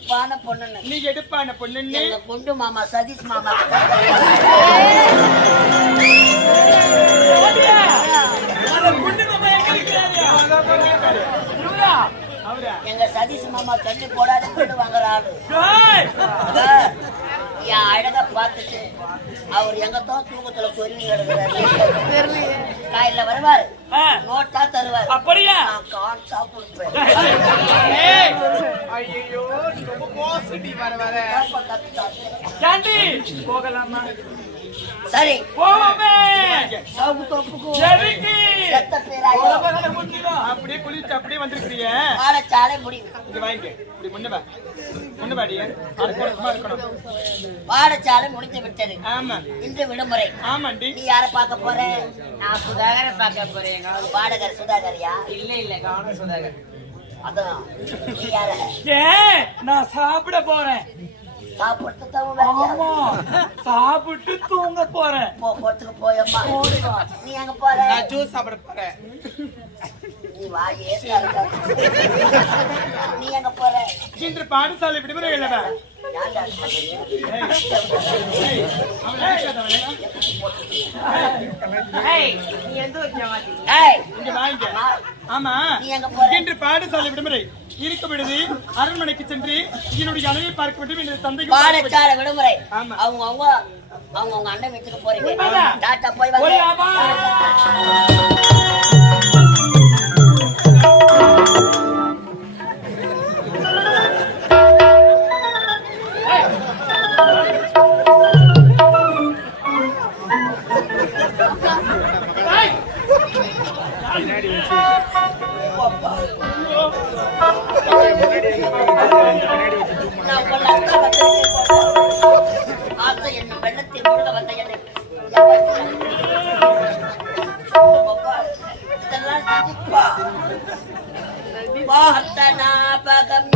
எடுப்பான பொண்ணுன்னு. நீ எடுப்பான பொண்ணுன்னு எங்க குண்டு மாமா சதீஷ் மாமா எங்க சதீஷ் மாமா தண்ணி போடாத கொண்டு வாங்குறாரு. என் அழகா பார்த்துட்டு அவர் எங்கத்தான் தூக்கத்துல சொருவி கிடக்குறாரு. காயில வருவாரு, நோட்டா தருவாரு. அப்படியா? நான் காசா கொடுப்பேன். ஐயோ ரொம்ப மோசடி வர வர போகலாமா? சரி போவோமே. அப்படியே குளிச்சு அப்படியே வந்திருக்கிறிய பாடசாலை முடிவு. பாடசாலை முடிந்து விட்டது. ஆமா இன்று விடுமுறை. ஆமாண்டி. நீ யார பார்க்க போற? நான் சுதாகரை பார்க்க போறேன். பாடகர் சுதாகரியா? இல்ல கவனம் சுதாகர். அதான் நீ யார? நான் சாப்பிட போறேன். சாப்பிட்டு தூங்க போறேன். போயம்மா நீ எங்க போற? நான் ஜூஸ் சாப்பிட போறேன். நீ வாயே நீ எங்க போற? இன்று பாடசாலை விடுமுறை இல்லவா? ஆமா இன்று பாடசாலை விடுமுறை இருக்க விடுது. அரண்மனைக்கு சென்று என்னுடைய அணையை பார்க்க வேண்டும் என்று தந்தை. பாடசாலை விடுமுறை. அவங்க அண்ணன் வீட்டுக்கு போறீங்க. டாட்டா போய் என்னும் வெள்ளத்தில் முழுக வந்த என்னை இதெல்லாம் பார்த்த ஞாபகம்